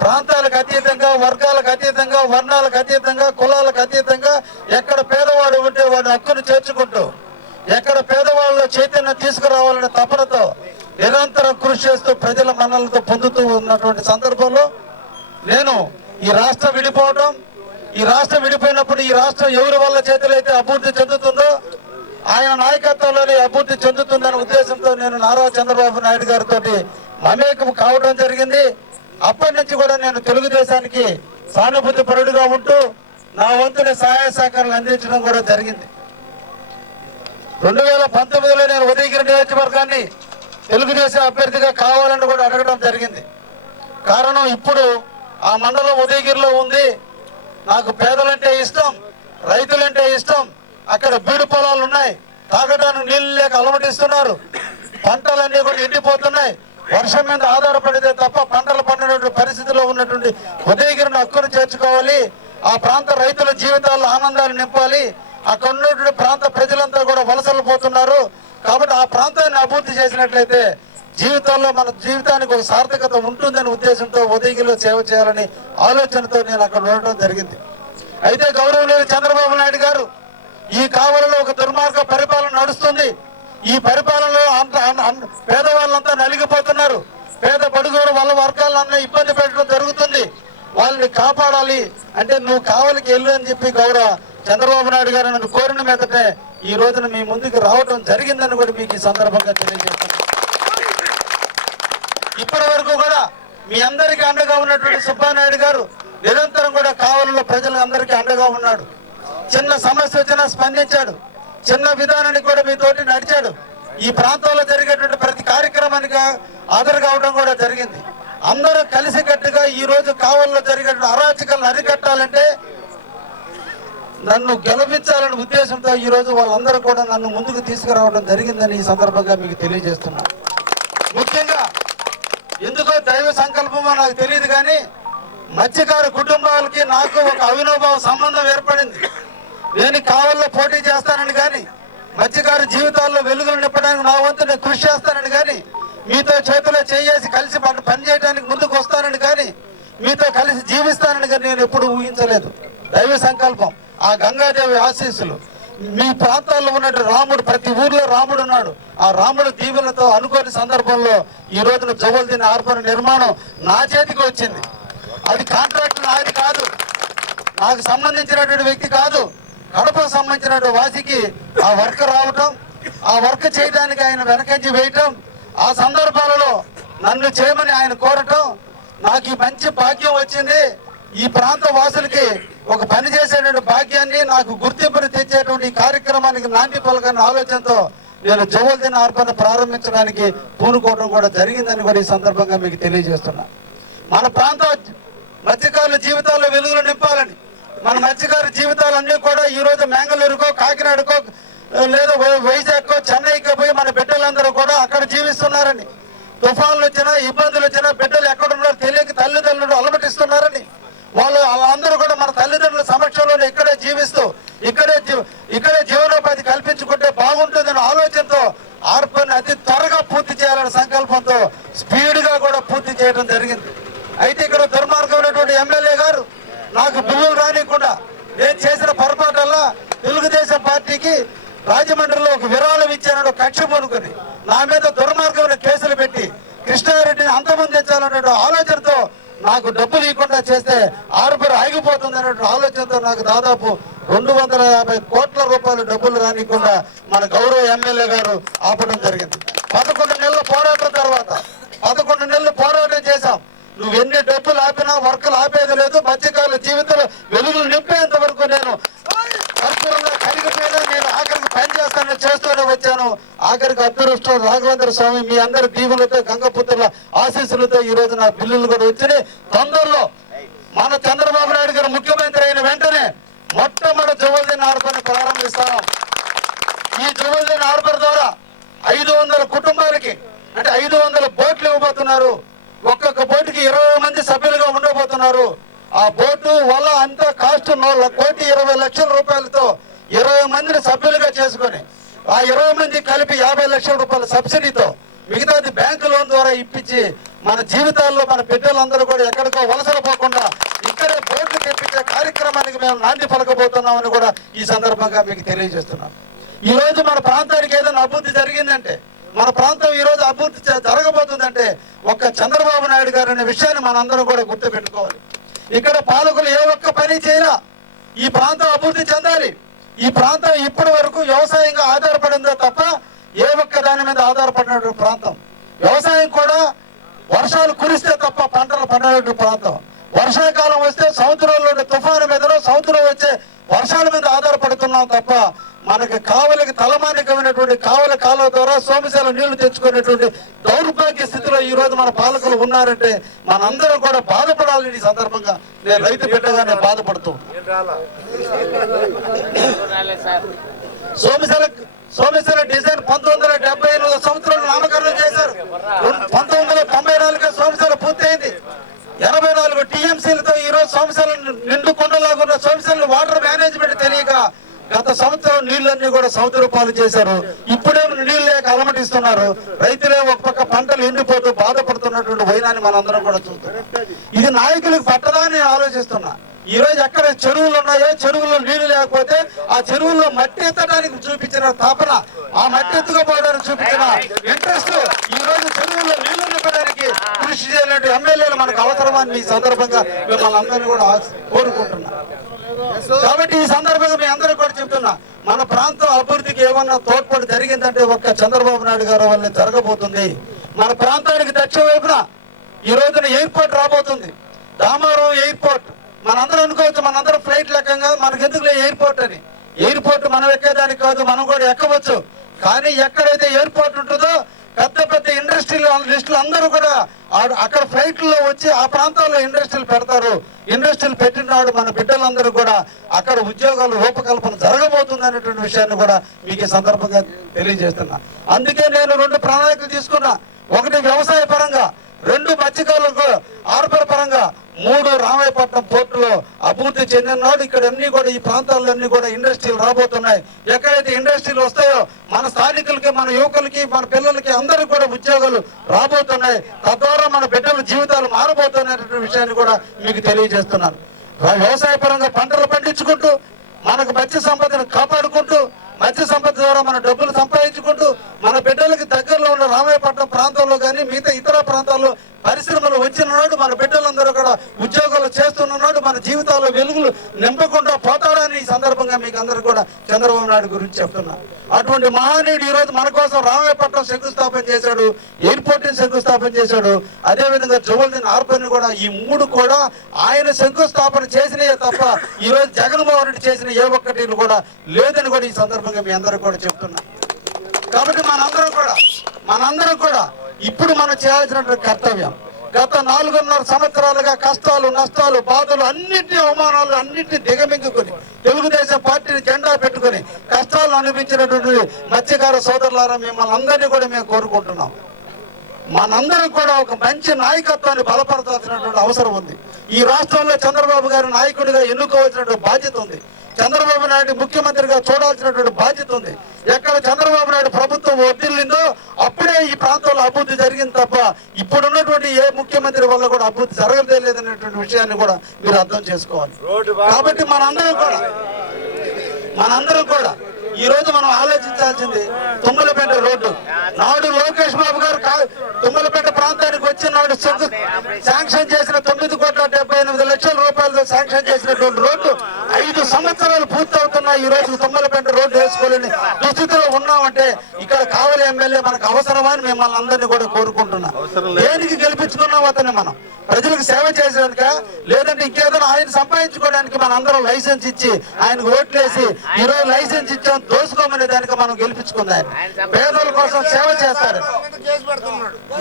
ప్రాంతాలకు అతీతంగా, వర్గాలకు అతీతంగా, వర్ణాలకు అతీతంగా, కులాలకు అతీతంగా ఎక్కడ పేదవాడు ఉంటే వాడి హక్కును చేర్చుకుంటూ, ఎక్కడ పేదవాళ్ళలో చైతన్యం తీసుకురావాలనే తపనతో నిరంతరం కృషి చేస్తూ ప్రజల మన్నలతో పొందుతూ ఉన్నటువంటి సందర్భంలో నేను ఈ రాష్ట్రం విడిపోవడం, ఈ రాష్ట్రం విడిపోయినప్పుడు ఈ రాష్ట్రం ఎవరి వల్ల చేతులైతే అభివృద్ధి చెందుతుందో ఆయన నాయకత్వంలోనే అభివృద్ధి చెందుతుందనే ఉద్దేశంతో నేను నారా చంద్రబాబు నాయుడు గారితో మమేకం కావడం జరిగింది. అప్పటి నుంచి కూడా నేను తెలుగుదేశానికి సానుభూతి పరుడుగా ఉంటూ నా వంతుని సహాయ సహకారాలు అందించడం కూడా జరిగింది. 2019లో నేను ఉదయగిరి నియోజకవర్గాన్ని తెలుగుదేశం అభ్యర్థిగా కావాలని కూడా అడగడం జరిగింది. కారణం ఇప్పుడు ఆ మండలం ఉదయగిరిలో ఉంది. నాకు పేదలంటే ఇష్టం, రైతులంటే ఇష్టం. అక్కడ బీడు పొలాలు ఉన్నాయి, తాగడానికి నీళ్లు లేక అలమటిస్తున్నారు. పంటలన్నీ కూడా ఎండిపోతున్నాయి. వర్షం మీద ఆధారపడితే తప్ప పంటలు పండినటువంటి పరిస్థితిలో ఉన్నటువంటి ఉదయగిరిని హక్కును చేర్చుకోవాలి. ఆ ప్రాంత రైతుల జీవితాల్లో ఆనందాన్ని నింపాలి. అక్కడ ఉన్నటువంటి ప్రాంత ప్రజలంతా కూడా వలసలు పోతున్నారు. కాబట్టి ఆ ప్రాంతాన్ని అభివృద్ధి చేసినట్లయితే జీవితాల్లో మన జీవితానికి ఒక సార్థకత ఉంటుందనే ఉద్దేశంతో ఉదయగిరిలో సేవ చేయాలని ఆలోచనతో నేను అక్కడ ఉండడం జరిగింది. అయితే గౌరవనీయులు చంద్రబాబు నాయుడు గారు ఈ కావలిలో ఒక దుర్మార్గ పరిపాలన నడుస్తుంది. ఈ పరిపాలనలో పేదవాళ్ళంతా నలిగిపోతున్నారు. పేద బడుగులు వాళ్ళ వర్గాలన్నా ఇబ్బంది పెట్టడం జరుగుతుంది. వాళ్ళని కాపాడాలి అంటే నువ్వు కావలికి వెళ్ళు అని చెప్పి గౌరవ చంద్రబాబు నాయుడు గారు నన్ను కోరిన మీదటే ఈ రోజున మీ ముందుకు రావడం జరిగిందని కూడా మీకు ఈ సందర్భంగా తెలియజేస్తాను. ఇప్పటి వరకు కూడా మీ అందరికీ అండగా ఉన్నటువంటి సుబ్బానాయుడు గారు నిరంతరం కూడా కావలిలో ప్రజలందరికీ అండగా ఉన్నాడు. చిన్న సమస్య వచ్చినా స్పందించాడు. చిన్న విధానానికి కూడా మీతోటి నడిచాడు. ఈ ప్రాంతంలో జరిగేటువంటి ప్రతి కార్యక్రమానికి హాజరు కావడం కూడా జరిగింది. అందరూ కలిసికట్టుగా ఈ రోజు కావలిలో జరిగేటువంటి అరాచకాలను అరికట్టాలంటే నన్ను గెలిపించాలనే ఉద్దేశంతో ఈ రోజు వాళ్ళందరూ కూడా నన్ను ముందుకు తీసుకురావడం జరిగిందని ఈ సందర్భంగా మీకు తెలియజేస్తున్నా. ముఖ్యంగా ఎందుకో దైవ సంకల్పమో నాకు తెలియదు కానీ మత్స్యకారు కుటుంబాలకి నాకు ఒక అవినోభావ సంబంధం ఏర్పడింది. నేను కావలిలో పోటీ చేస్తానని కానీ, మత్స్యకారు జీవితాల్లో వెలుగులు నింపడానికి నా వంతు నేను కృషి చేస్తానని కానీ, మీతో చేతిలో చేసి కలిసి పని చేయడానికి ముందుకు వస్తానని కానీ, మీతో కలిసి జీవిస్తానని కానీ నేను ఎప్పుడు ఊహించలేదు. దైవ సంకల్పం, ఆ గంగాదేవి ఆశీస్సులు. మీ ప్రాంతాల్లో ఉన్నట్టు రాముడు, ప్రతి ఊర్లో రాముడు ఉన్నాడు. ఆ రాముడు దీవెనతో అనుకోని సందర్భంలో ఈ రోజున జవల్దీన్ హార్బర్ నిర్మాణం నా చేతికి వచ్చింది. అది కాంట్రాక్ట్ నాది కాదు, నాకు సంబంధించినటువంటి వ్యక్తి కాదు. కడపకు సంబంధించినటువంటి వాసికి ఆ వర్క్ రావటం, ఆ వర్క్ చేయడానికి ఆయన వెనకంచి వేయటం, ఆ సందర్భాలలో నన్ను చేయమని ఆయన కోరటం, నాకు ఈ మంచి భాగ్యం వచ్చింది. ఈ ప్రాంత వాసులకి ఒక పని చేసేటువంటి భాగ్యాన్ని, నాకు గుర్తింపుని తెచ్చేటువంటి కార్యక్రమానికి నాంది పలకని ఆలోచనతో నేను జవల్దీన్ హార్బర్ను ప్రారంభించడానికి పూనుకోవడం కూడా జరిగిందని కూడా ఈ సందర్భంగా మీకు తెలియజేస్తున్నా. మన ప్రాంత మత్స్యకారుల జీవితాల్లో వెలుగులు నింపాలని, మన మత్స్యకారు జీవితాలన్నీ కూడా ఈ రోజు మ్యాంగళూరుకో, కాకినాడకో, లేదా వైజాగ్కో, చెన్నైకో పోయి మన బిడ్డలందరూ కూడా అక్కడ జీవిస్తున్నారని, తుఫాన్లు వచ్చినా ఇబ్బందులు వచ్చినా బిడ్డలు ఎక్కడున్నారో తెలియక తల్లిదండ్రులు అలమటిస్తున్నారని వాళ్ళందరూ కూడా మన తల్లిదండ్రుల సమక్షంలో ఇక్కడే జీవిస్తూ ఇక్కడే జీవనోపాధి కల్పించుకుంటే బాగుంటుందనే ఆలోచనతో ఆర్పని అతి త్వరగా పూర్తి చేయాలనే సంకల్పంతో స్పీడ్ గా కూడా పూర్తి చేయడం జరిగింది. అయితే ఇక్కడ దుర్మార్గమైనటువంటి ఎమ్మెల్యే గారు నాకు బిల్లులు రానికుండా నేను చేసిన పొరపాటల్లా తెలుగుదేశం పార్టీకి రాజమండ్రిలో ఒక విరాళం ఇచ్చానని కక్ష పొనుకొని నా మీద దుర్మార్గమైన కేసులు పెట్టి కృష్ణారెడ్డిని అంతమొందించాలనే ఆలోచనతో నాకు డబ్బులు ఇవ్వకుండా చేస్తే ఆర్బర్ ఆగిపోతుంది అనే ఆలోచనతో నాకు దాదాపు 250 కోట్ల రూపాయలు డబ్బులు రానికుండా మన గౌరవ ఎమ్మెల్యే గారు ఆపడం జరిగింది. 11 నెలల పోరాటం తర్వాత 11 నెలలు పోరాటం చేశాం. నువ్వు ఎన్ని డబ్బులు ఆపినా వర్కులు ఆపేది లేదు. మధ్యకాల జీవితంలో వెలుగులు నింపేంత వరకు నేను పరిపూర్ణంగా కలిగిపోయినా నేను ఆఖరికి పనిచేస్తానని చేస్తూనే వచ్చాను. ఆఖరికి అదృష్టం రాఘవేంద్ర స్వామి మీ అందరి దీవులతో గంగపుత్రుల ఆశీస్సులతో ఈ రోజు నా బిల్లులు కూడా వచ్చినాయి. తొందరలో మన చంద్రబాబు నాయుడు గారు ముఖ్యమంత్రి అయిన వెంటనే మొట్టమొదటి జువల్దీన్ హార్బర్ ప్రారంభిస్తాం. ఈ జువల్దీన్ హార్బర్ ద్వారా 500 కుటుంబాలకి అంటే 500 బోట్లు ఇవ్వబోతున్నారు. ఒక్కొక్క బోటుకి 20 మంది సభ్యులుగా ఉండబోతున్నారు. ఆ బోటు వల్ల అంత కాస్ట్ 1,20,00,000 రూపాయలతో 20 మందిని సభ్యులుగా చేసుకొని ఆ 20 మంది కలిపి 50 లక్షల రూపాయల సబ్సిడీతో మిగతాది బ్యాంకు లోన్ ద్వారా ఇప్పించి మన జీవితాల్లో మన బిడ్డలందరూ కూడా ఎక్కడికో వలసలు పోకుండా ఇక్కడే బోట్లు తెప్పించే కార్యక్రమానికి మేము నాంది పలకబోతున్నామని కూడా ఈ సందర్భంగా మీకు తెలియజేస్తున్నాం. ఈ రోజు మన ప్రాంతానికి ఏదైనా అభివృద్ధి జరిగిందంటే మన ప్రాంతం ఈ రోజు అభివృద్ధి జరగబోతుందంటే ఒక్క చంద్రబాబు నాయుడు గారు అనే విషయాన్ని మనందరం కూడా గుర్తు పెట్టుకోవాలి. ఇక్కడ పాలకులు ఏ ఒక్క పని చేయాలా ఈ ప్రాంతం అభివృద్ధి చెందాలి. ఈ ప్రాంతం ఇప్పటి వరకు వ్యవసాయంగా ఆధారపడిందో తప్ప ఏ ఒక్క దాని మీద ఆధారపడిన ప్రాంతం. వ్యవసాయం కూడా వర్షాలు కురిస్తే తప్ప పంటలు పండిన ప్రాంతం. వర్షాకాలం వస్తే సముద్రంలో తుఫాను మీదలో సముద్రం వచ్చే వర్షాల మీద ఆధారపడుతున్నాం తప్ప మనకి కావలికి తలమానికమైనటువంటి కావలి కాలువ ద్వారా సోమశిల నీళ్లు తెచ్చుకునేటువంటి దౌర్భాగ్య స్థితిలో ఈ రోజు మన పాలకులు ఉన్నారంటే మనందరం కూడా బాధపడాలని ఈ సందర్భంగా నేను రైతు బిడ్డగానే బాధపడుతూ సోమశిల డిజైన్ 1978 సంవత్సరంలో నామకరణం చేశారు. 1994 సోమశిల పూర్తయింది. 84 టీఎంసీలతో ఈ రోజు సోమశిల నిండు కొండలాగున్న సోమశిల వాటర్ మేనేజ్మెంట్ తెలియక గత సంవత్సరం నీళ్ళన్నీ కూడా సముద్ర పాలు చేశారు. ఇప్పుడేమో నీళ్ళు లేక అలమటిస్తున్నారు. రైతులే ఒక పక్క పంటలు ఎండిపోతూ బాధపడుతున్నటువంటి వైనాన్ని మనందరం కూడా చూస్తున్నాం. ఇది నాయకులకు పట్టదా అని ఆలోచిస్తున్నా. ఈ రోజు ఎక్కడ చెరువులు ఉన్నాయో చెరువుల్లో నీళ్లు లేకపోతే ఆ చెరువుల్లో మట్టి ఎత్తడానికి చూపించిన తాపన ఆ మట్టి ఎత్తుకోపోవడానికి చూపించిన ఇంట్రెస్ట్ ఈ రోజు చెరువుల్లో నీళ్లు నింపడానికి కృషి చేయాలంటే ఎమ్మెల్యేలు మనకు అవసరమని ఈ సందర్భంగా మిమ్మల్ని అందరినీ కూడా కోరుకుంటున్నా. కాబట్టి ఈ సందర్భంగా మీ అందరూ కూడా చెప్తున్నా మన ప్రాంతం అభివృద్ధికి ఏమన్నా తోడ్పాటు జరిగిందంటే ఒక్క చంద్రబాబు నాయుడు గారి వల్ల జరగబోతుంది. మన ప్రాంతానికి దక్షిణ వైపున ఈ రోజున ఎయిర్పోర్ట్ రాబోతుంది. దామారం ఎయిర్పోర్ట్ మనందరం అనుకోవచ్చు మనందరం ఫ్లైట్ లెక్కంగా మనకి ఎందుకు ఎయిర్పోర్ట్ అని. ఎయిర్పోర్ట్ మనం ఎక్కేదానికి కాదు, మనం కూడా ఎక్కవచ్చు. కానీ ఎక్కడైతే ఎయిర్పోర్ట్ ఉంటుందో పెద్ద పెద్ద ఇండస్ట్రీలు అందరూ కూడా అక్కడ ఫ్లైట్లో వచ్చి ఆ ప్రాంతాల్లో ఇండస్ట్రీలు పెడతారు. ఇండస్ట్రీలు పెట్టినాడు మన బిడ్డలందరూ కూడా అక్కడ ఉద్యోగాలు రూపకల్పన జరగబోతుంది అనేటువంటి విషయాన్ని కూడా మీకు ఈ సందర్భంగా తెలియజేస్తున్నా. అందుకే నేను 2 ప్రణాళికలు తీసుకున్నా. ఒకటి వ్యవసాయ పరంగా, 2 మత్స్యకారులకు హార్బర్ పరంగా, 3 రామాయపట్నం పోర్టులో అభివృద్ధి చెందినాడు. ఇక్కడ అన్ని కూడా ఈ ప్రాంతాల్లో అన్ని కూడా ఇండస్ట్రీలు రాబోతున్నాయి. ఎక్కడైతే ఇండస్ట్రీలు వస్తాయో మన స్థానికులకి మన యువకులకి మన పిల్లలకి అందరికీ కూడా ఉద్యోగాలు రాబోతున్నాయి. తద్వారా మన బిడ్డల జీవితాలు మారబోతున్నాయనే విషయాన్ని కూడా మీకు తెలియజేస్తున్నాను. వ్యవసాయ పరంగా పంటలు పండించుకుంటూ మనకు మత్స్య సంపదను కాపాడుకుంటూ మత్స్య సంపద ద్వారా మన డబ్బులు సంపాదించుకుంటూ మన బిడ్డలకి దగ్గరలో ఉన్న రామాయపట్నం ప్రాంతంలో కానీ మిగతా ఇతర ప్రాంతాల్లో పరిశ్రమలు వచ్చినాడు మన బిడ్డలందరూ కూడా ఉద్యోగాలు చేస్తున్నాడు. మన జీవితాల్లో వెలుగులు నింపకుండా పోతాడని ఈ సందర్భంగా మీకు అందరూ కూడా చంద్రబాబు నాయుడు గురించి చెప్తున్నా. అటువంటి మహానీయుడు ఈ రోజు మన కోసం రామాయపట్నం శంకుస్థాపన చేశాడు, ఎయిర్పోర్ట్ శంకుస్థాపన చేశాడు. అదేవిధంగా జువల్దీన్ హార్బర్ ని కూడా ఈ 3 కూడా ఆయన శంకుస్థాపన చేసినయే తప్ప ఈ రోజు జగన్మోహన్ రెడ్డి చేసిన ఏ ఒక్కటి కూడా లేదని కూడా ఈ సందర్భంగా మీ అందరూ కూడా చెప్తున్నా. కాబట్టి మనందరం కూడా ఇప్పుడు మనం చేయాల్సినటువంటి కర్తవ్యం గత 4.5 సంవత్సరాలుగా కష్టాలు నష్టాలు బాధలు అన్నింటినీ అవమానాలు అన్నింటినీ దిగమింగుకొని తెలుగుదేశం పార్టీని జెండా పెట్టుకుని కష్టాలు అనిపించినటువంటి మత్స్యకార సోదరులారా మిమ్మల్ని అందరినీ కూడా మేము కోరుకుంటున్నాం. మనందరం కూడా ఒక మంచి నాయకత్వాన్ని బలపరచాల్సినటువంటి అవసరం ఉంది. ఈ రాష్ట్రంలో చంద్రబాబు గారి నాయకుడిగా ఎన్నుకోవాల్సినటువంటి బాధ్యత ఉంది. చంద్రబాబు నాయుడు ముఖ్యమంత్రిగా చూడాల్సినటువంటి బాధ్యత ఉంది. ఎక్కడ చంద్రబాబు నాయుడు ప్రభుత్వం వర్ధిల్లిందో అప్పుడే ఈ ప్రాంతంలో అభివృద్ధి జరిగింది తప్ప ఇప్పుడున్నటువంటి ఏ ముఖ్యమంత్రి వల్ల కూడా అభివృద్ధి జరగదే లేదనేటువంటి విషయాన్ని కూడా మీరు అర్థం చేసుకోవాలి. కాబట్టి మనందరం కూడా ఈ రోజు మనం ఆలోచించాల్సింది తుమ్మలపేట రోడ్డు. నాడు లోకేష్ బాబు గారు తుమ్మలపేట ప్రాంతానికి వచ్చిన నాడు శాంక్షన్ చేసిన 9,78,00,000 రూపాయలతో శాంక్షన్ చేసినటువంటి రోడ్డు 5 సంవత్సరాలు పూర్తవుతున్నాయి. ఈ రోజు తుమ్మలపేట రోడ్డు వేసుకోలేని దుస్థితిలో ఉన్నామంటే ఇక్కడ కావలి ఎమ్మెల్యే మనకు అవసరమా అని మిమ్మల్ని అందరినీ కూడా కోరుకుంటున్నా. దేనికి గెలిపించుకున్నాం అతన్ని? మనం ప్రజలకు సేవ చేసేదానిక, లేదంటే ఇంకేదైనా ఆయన సంపాదించుకోవడానికి మన అందరం లైసెన్స్ ఇచ్చి ఆయనకు ఓట్లేసి ఈరోజు లైసెన్స్ ఇచ్చాం దోసుకోమనే దానికి మనం గెలిపించుకుందాం. పేదల కోసం సేవ చేస్తాడు,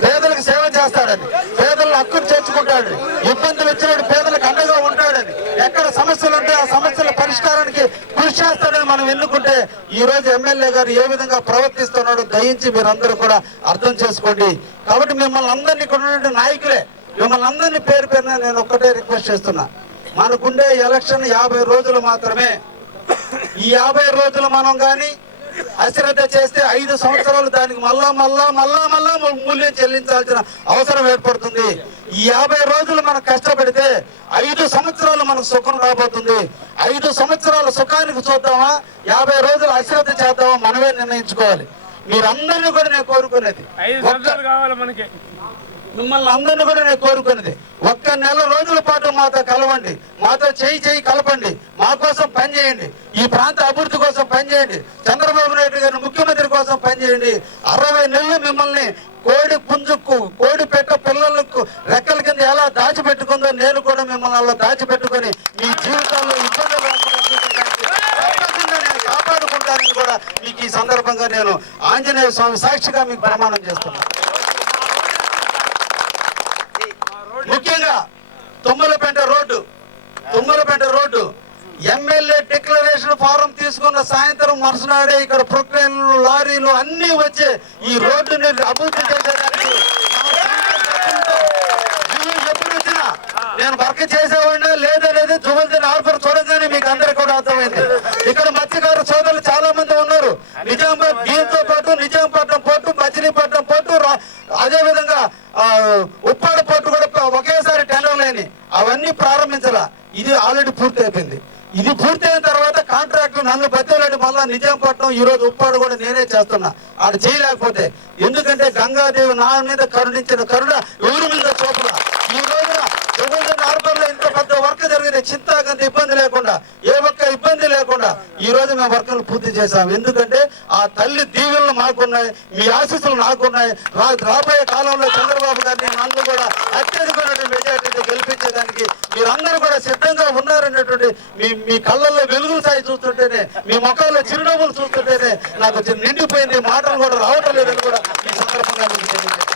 పేదలకు సేవ చేస్తాడని, పేదలను హక్కును చేర్చుకుంటాడు, ఇబ్బందులు వచ్చినట్టు పేదలకు అండగా ఉంటాడని, ఎక్కడ సమస్యలు ఉంటే ఆ సమస్యల పరిష్కారానికి కృషి చేస్తాడని మనం ఎన్నుకుంటే ఈ రోజు ఎమ్మెల్యే గారు ఏ విధంగా ప్రవర్తిస్తున్నాడో దయించి మీరందరూ కూడా అర్థం చేసుకోండి. కాబట్టి మిమ్మల్ని అందరినీ ఇక్కడ ఉన్నటువంటి నాయకులే, మిమ్మల్ని అందరినీ పేరు పేరున నేను ఒక్కటే రిక్వెస్ట్ చేస్తున్నా. మనకుండే ఎలక్షన్ 50 రోజులు మాత్రమే. ఈ 50 రోజులు మనం కానీ అశ్రద్ధ చేస్తే 5 సంవత్సరాలు దానికి మళ్ళా మూల్యం చెల్లించాల్సిన అవసరం ఏర్పడుతుంది. ఈ 50 రోజులు మనం కష్టపడితే 5 సంవత్సరాలు మనకు సుఖం రాబోతుంది. 5 సంవత్సరాల సుఖానికి చూద్దామా, 50 రోజులు అశ్రద్ధ చేద్దామా మనమే నిర్ణయించుకోవాలి. మీరందరినీ కూడా నేను కోరుకునేది, మిమ్మల్ని అందరినీ కూడా నేను కోరుకునేది, ఒక్క నెల రోజుల పాటు మాతో కలవండి, మాతో చేయి కలపండి, మా కోసం పనిచేయండి, ఈ ప్రాంత అభివృద్ధి కోసం పనిచేయండి, చంద్రబాబు నాయుడు గారిని ముఖ్యమంత్రి కోసం పనిచేయండి. 60 నెలలు మిమ్మల్ని కోడి పుంజుకు, కోడి పెట్ట పిల్లలకు రెక్కల కింద ఎలా దాచిపెట్టుకుందో నేను కూడా మిమ్మల్ని అలా దాచిపెట్టుకొని మీ జీవితాల్లో ఇబ్బందులు నేను కాపాడుకుంటానని కూడా మీకు ఈ సందర్భంగా నేను ఆంజనేయ స్వామి సాక్షిగా మీకు ప్రమాణం చేస్తున్నాను. ముఖ్యంగా Tummalapeta road MLA declaration form తీసుకున్న సాయంత్రం మరుసనాడే ఇక్కడ ప్రొక్లైన్లు, లారీలు అన్ని వచ్చి ఈ రోడ్డుని అభివృద్ధి చేసేదానికి ఎప్పుడు వచ్చినా నేను వర్క్ చేసేవాడినా లేదనేది జువల్దిన్ హార్బర్ చూడగానే మీకు అందరికీ కూడా అర్థమైంది. ఇక్కడ మత్స్యకారు సోదరులు చాలా మంది ఉన్నారు. నిజామాబాద్ దీంతో పాటు నిజాంపట్నం పోర్టు, మచిలీపట్నం పోర్టు, అదే విధంగా ఉప్పాడ పోర్టు కూడా ఒకేసారి టెండర్ లేని అవన్నీ ప్రారంభించాల. ఇది ఆల్రెడీ పూర్తి అయిపోయింది. ఇది పూర్తయిన తర్వాత కాంట్రాక్ట్ నన్ను బతిలాడి మళ్ళా నిజాంపట్నం ఈ రోజు ఉప్పాడు కూడా నేనే చేస్తున్నా. అది చేయలేకపోతే ఎందుకంటే గంగాదేవి నా మీద కరుణించిన కరుణ ఎవరి మీద చూపల. ఈ రోజున జువల్దిన్ హార్బర్ లో ఇంత పెద్ద వర్క్ జరిగితే చింతాకంత ఇబ్బంది లేకుండా, ఏ ఒక్క ఇబ్బంది లేకుండా ఈ రోజు మేము వర్కులు పూర్తి చేశాం. ఎందుకంటే ఆ తల్లి దీవెనలు మాకున్నాయి, మీ ఆశీస్సులు నాకున్నాయి. రాబోయే కాలంలో చంద్రబాబు గారిని నన్ను కూడా అత్యధికమైన మెజార్టీతో గెలిపించేదానికి మీరందరూ కూడా సిద్ధంగా ఉన్నారనేటువంటి మీ కళ్ళల్లో వెలుగులు సాయి చూస్తుంటేనే, మీ ముఖాల్లో చిరునవ్వులు చూస్తుంటేనే నాకు నిండిపోయింది, మాటలు కూడా రావటం లేదని కూడా ఈ సందర్భంగా మీకు తెలియజేస్తాను.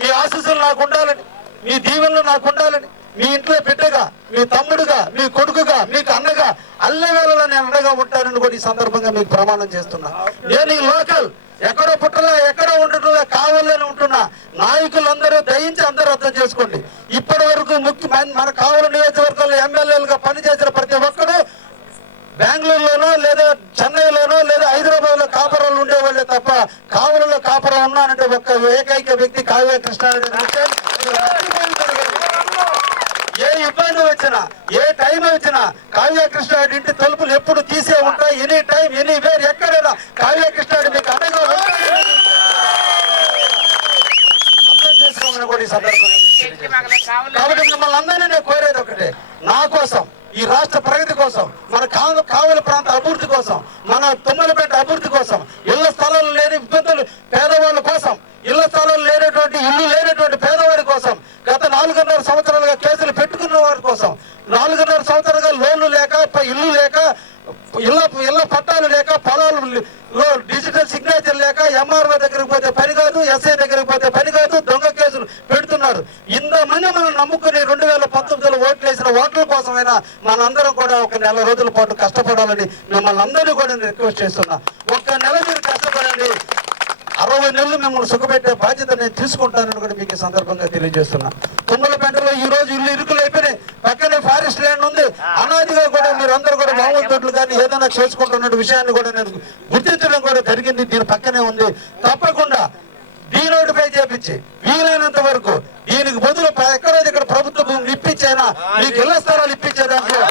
మీ ఆశీస్సులు నాకు ఉండాలని, మీ దీవెనలు నాకు ఉండాలని, మీ ఇంట్లో బిడ్డగా, మీ తమ్ముడుగా, మీ కొడుకుగా, మీకు అన్నగా అన్ని వేళలా నేను అండగా ఉంటానని కూడా ఈ సందర్భంగా మీకు ప్రమాణం చేస్తున్నా. నేను ఈ లోకల్ ఎక్కడో పుట్టలా, ఎక్కడో ఉండటంలో కావాలని ఉంటున్నా. నాయకులందరూ దయించి అందరూ అర్థం చేసుకోండి. ఇప్పటి వరకు మన కావలి నియోజకవర్గంలో ఎమ్మెల్యేలుగా పనిచేసిన ప్రతి ఒక్కరు బెంగళూరులోనో లేదా చెన్నైలోనో లేదా హైదరాబాద్ లో కాపురాలు ఉండేవాళ్ళే తప్ప కావలిలో కాపురం ఉన్నానంటే ఒక్క ఏకైక వ్యక్తి కావ్య కృష్ణారెడ్డి. ఏ ఇబ్బంది వచ్చినా, ఏ టైం వచ్చినా కావ్య కృష్ణారెడ్డి ఇంటి తలుపులు ఎప్పుడు తీసే ఉంటాయి. ఎనీ టైం, ఎనీ వేర్, ఎక్కడైనా కావ్య కృష్ణారెడ్డి మీకు అండగా అర్థం చేసుకోమని కూడా ఈ సందర్భంగా. కాబట్టి మిమ్మల్ని అందరినీ నేను కోరేది ఒకటే, నా కోసం, ఈ రాష్ట్ర ప్రగతి కోసం, మన కావలి ప్రాంత అభివృద్ధి కోసం, మన తుమ్మలపేట అభివృద్ధి కోసం, ఇళ్ల స్థలాలు లేని ఇబ్బందులు పేదవాళ్ళ కోసం, ఇళ్ల స్థలాలు లేనటువంటి, ఇల్లు లేనటువంటి పేదవాడి కోసం, గత 4.5 సంవత్సరాలుగా కేసులు పెట్టుకున్న వారి కోసం, 4.5 సంవత్సరాలుగా లోన్లు లేక, ఇల్లు లేక, ఇళ్ల పట్టాలు లేక, పొలాలు డిజిటల్ సిగ్నేచర్ లేక, ఎంఆర్ఓ దగ్గరికి పోతే పని కాదు, ఎస్ఐ దగ్గరికి పోతే పని కాదు, దొంగ కేసులు పెడుతున్నారు. ఇంతమంది మనం నమ్ముకుని 2019లో ఓట్లేసిన ఓట్ల కోసమైనా మనందరం కూడా ఒక నెల రోజుల పాటు కష్టపడాలని మిమ్మల్ని అందరినీ కూడా రిక్వెస్ట్ చేస్తున్నా. ఒక్క నెల మీరు కష్టపడండి. 60 నెలలు మిమ్మల్ని సుఖపెట్టే బాధ్యత నేను తీసుకుంటానని కూడా మీకు ఈ సందర్భంగా తెలియజేస్తున్నా. తుమ్మలపేటలో ఈ రోజు ఇల్లు ఇరుకులు అయిపోయినాయి, పక్కనే ఫారెస్ట్ ల్యాండ్ ఉంది. అనాదిగా కూడా మీరు అందరూ కూడా మామూలు తోటలు కానీ ఏదైనా చేసుకుంటున్న విషయాన్ని కూడా నేను గుర్తించడం కూడా జరిగింది. దీని పక్కనే ఉంది. తప్పకుండా డీనోటిఫై చేపించి వీలైనంత వరకు దీనికి బదులు ఎక్కడో ఇక్కడ ప్రభుత్వ భూములు ఇప్పించైనా మీకు ఇళ్ల స్థలాలు ఇప్పించేదాంట్లో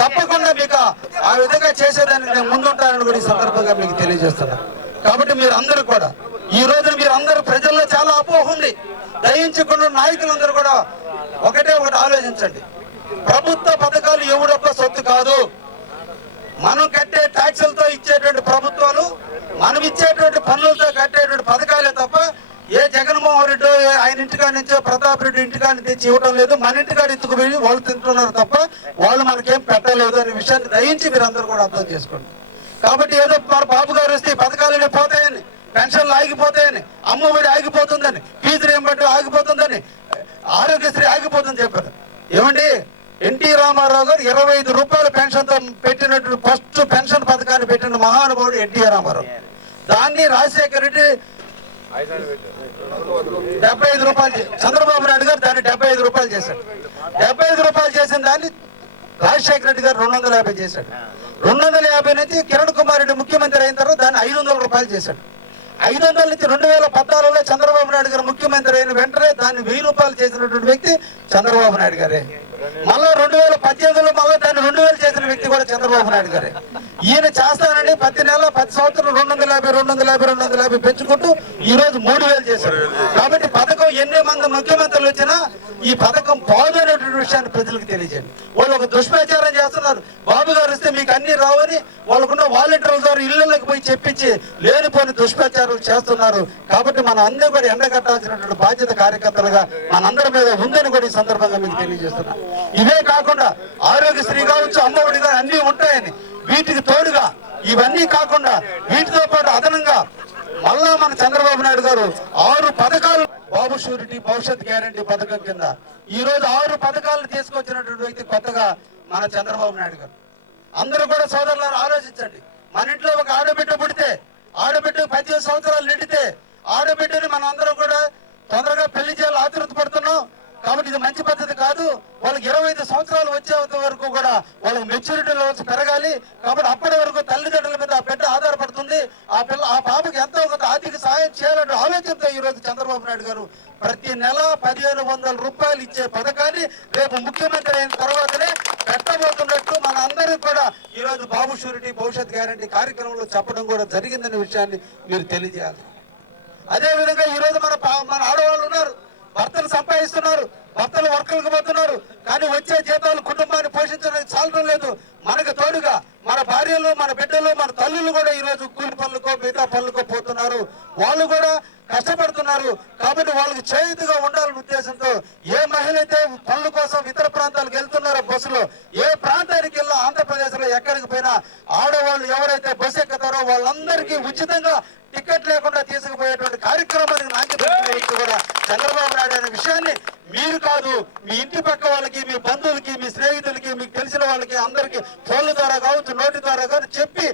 తప్పకుండా మీకు ఆ విధంగా చేసేదానికి నేను ముందుంటానని కూడా ఈ సందర్భంగా మీకు తెలియజేస్తున్నా. కాబట్టి మీరు అందరూ కూడా ఈ రోజు మీరు అందరూ ప్రజల్లో చాలా అపోహ ఉంది. దయించుకున్న నాయకులందరూ కూడా ఒకటి ఆలోచించండి. ప్రభుత్వ పథకాలు ఎవరొక్క సొత్తు కాదు. మనం కట్టే ట్యాక్సులతో ఇచ్చేటువంటి ప్రభుత్వాలు, మనం ఇచ్చేటువంటి పన్నులతో కట్టేటువంటి పథకాలే తప్ప ఏ జగన్మోహన్ రెడ్డి ఆయన ఇంటికాడి నుంచో ప్రతాప్ రెడ్డి ఇంటికాడిని తెచ్చి ఇవ్వడం లేదు. మన ఇంటికాడ ఎత్తుకుపోయి వాళ్ళు తింటున్నారు తప్ప వాళ్ళు మనకేం పెట్టలేదు అనే విషయాన్ని దయించి మీరు అందరూ కూడా అర్థం చేసుకోండి. కాబట్టి ఏదో మన బాబు గారు వస్తే పథకాలనే పోతాయని, పెన్షన్లు ఆగిపోతాయని, అమ్మఒడి ఆగిపోతుందని, ఫీజు రీయింబర్స్మెంట్ ఆగిపోతుందని, ఆరోగ్యశ్రీ ఆగిపోతుందని చెప్పారు. ఏమండి, ఎన్టీ రామారావు గారు 25 రూపాయల పెన్షన్తో పెట్టినటువంటి ఫస్ట్ పెన్షన్ పథకాన్ని పెట్టిన మహానుభావుడు ఎన్టీఆర్ రామారావు. దాన్ని రాజశేఖర రెడ్డి 75 రూపాయలు, చంద్రబాబు నాయుడు గారు దాన్ని 75 రూపాయలు చేశాడు. 75 రూపాయలు చేసిన దాన్ని రాజశేఖర రెడ్డి గారు 250 చేశాడు. 250 నుంచి కిరణ్ కుమార్ రెడ్డి ముఖ్యమంత్రి అయిన తర్వాత దాన్ని 500 రూపాయలు చేశాడు. 500 నుంచి 2014లో చంద్రబాబు నాయుడు గారు ముఖ్యమంత్రి అయిన వెంటనే దాన్ని 1000 రూపాయలు చేసినటువంటి వ్యక్తి చంద్రబాబు నాయుడు గారే. మళ్ళా 2018లో మళ్ళీ దాన్ని 2000 చేసిన వ్యక్తి కూడా చంద్రబాబు నాయుడు గారే. ఈయన చేస్తానండి ప్రతి నెల 10 సంవత్సరం 250 పెంచుకుంటూ ఈ రోజు 3000 చేశారు. కాబట్టి పథకం ఎన్ని మంది ముఖ్యమంత్రులు వచ్చినా ఈ పథకం పోదు అనేటువంటి విషయాన్ని ప్రజలకు తెలియజేయండి. వాళ్ళు ఒక దుష్ప్రచారం చేస్తున్నారు. బాబు గారు వస్తే మీకు అన్ని రావని వాళ్ళకున్న వాలంటీర్ల ద్వారా ఇళ్లలోకి పోయి చెప్పించి లేనిపోని దుష్ప్రచారాలు చేస్తున్నారు. కాబట్టి మన అందరూ కూడా ఎండగట్టాల్సినటువంటి బాధ్యత కార్యకర్తలుగా మనందరి మీద ఉందని కూడా ఈ సందర్భంగా మీకు తెలియజేస్తున్నా. ఇవే కాకుండా ఆరోగ్యశ్రీ కావచ్చు, అమ్మఒడి కానీ అన్ని ఉంటాయని, వీటికి తోడుగా ఇవన్నీ కాకుండా వీటితో పాటు అదనంగా మళ్ళా మన చంద్రబాబు నాయుడు గారు 6 పథకాలు, బాబు షూరిటీ భవిష్యత్ గ్యారంటీ పథకం కింద ఈ రోజు 6 పథకాలను తీసుకొచ్చినటువంటి వ్యక్తి కొత్తగా మన చంద్రబాబు నాయుడు గారు. అందరూ కూడా సోదరులారు ఆలోచించండి. మన ఇంట్లో ఒక ఆడబిడ్డ పుడితే, ఆడబిడ్డ 18 సంవత్సరాలు నిండితే ఆడబిడ్డని మనం అందరం కూడా తొందరగా పెళ్లి చేయాలి ఆతృత పడుతున్నాం. కాబట్టి ఇది మంచి పద్ధతి కాదు. వాళ్ళకి 25 సంవత్సరాలు వచ్చేంత వరకు కూడా వాళ్ళకి మెచ్యూరిటీ లెవెల్స్ పెరగాలి. కాబట్టి అప్పటి వరకు తల్లిదండ్రుల మీద ఆ బిడ్డ ఆధారపడుతుంది. ఆ పాపకి ఎంతో కొంత ఆర్థిక సాయం చేయాలనే ఆలోచనతో ఈ రోజు చంద్రబాబు నాయుడు గారు ప్రతి నెల 1500 రూపాయలు ఇచ్చే పథకాన్ని రేపు ముఖ్యమంత్రి అయిన తర్వాతనే పెట్టబోతున్నట్టు మన అందరికీ కూడా ఈ రోజు బాబు షూరిటీ భవిష్యత్ గ్యారంటీ కార్యక్రమంలో చెప్పడం కూడా జరిగిందనే విషయాన్ని మీరు తెలియజేయాలి. అదే విధంగా ఈ రోజు మన ఆడవాళ్ళు ఉన్నారు, భర్తలు సంపాదిస్తున్నారు, భర్తలు వర్కులకు పోతున్నారు. కానీ వచ్చే జీతాలు కుటుంబాన్ని పోషించడానికి చాలడం లేదు. మనకు తోడుగా మన భార్యలు, మన బిడ్డలు, మన తల్లులు కూడా ఈ రోజు కూలి పనులకో మిగతా పనులకో పోతున్నారు. వాళ్ళు కూడా కష్టపడుతున్నారు. కాబట్టి వాళ్ళకి చేయుతుగా ఉండాలనే ఉద్దేశంతో ఏ మహిళ అయితే పనుల కోసం ఇతర ప్రాంతాలకు వెళ్తున్నారో బస్సులో, ఏ ప్రాంతానికి వెళ్ళా ఆంధ్రప్రదేశ్ లో ఎక్కడికి పోయినా ఆడవాళ్ళు ఎవరైతే బస్సు ఎక్కుతారో వాళ్ళందరికీ ఉచితంగా టికెట్ లేకుండా తీసుకుపోయేటువంటి కార్యక్రమానికి నాంది కూడా చంద్రబాబు నాయుడు అనే విషయాన్ని మీరు కాదు, మీ ఇంటి పక్క వాళ్ళకి, మీ బంధువులకి, మీ స్నేహితులకి, మీకు తెలిసిన వాళ్ళకి అందరికీ ఫోన్ల ద్వారా కావచ్చు, నోటి ద్వారా కావచ్చు చెప్పి